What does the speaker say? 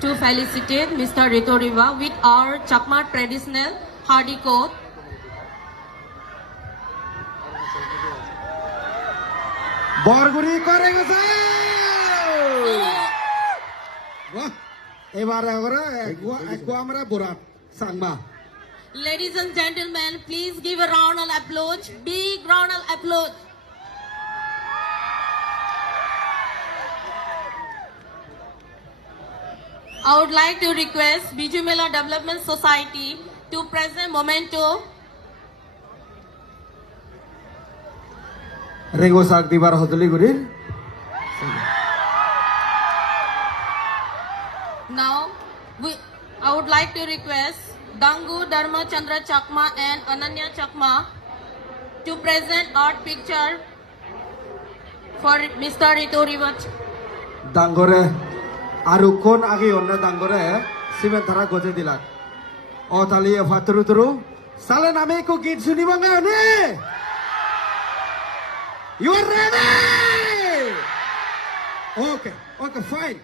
to felicitate Mr. Rito Riva with our Chakma traditional hardy coat. বরগুড়ি করে গেছে বাহ এবারে করে একো আমরা বুরাট সাংবা Ladies and gentlemen, please give a round of applause, big round of applause. I would like to request Biju Mela Development Society to present memento. রেঙ্গো সাক দিবার হতলি গুড়ি Now, I would like to request Dangu Dharma Chandra Chakma and Ananya Chakma to present art picture for Mr. Rito Riva. ডাঙ্গরে আৰু কোন আগে অন্য ডাঙ্গরে cement ধারা গজে দিলাক ও তালি ফাতরু তরু সালে নামে একো গীত শুনিব নে You are ready? Okay, fine.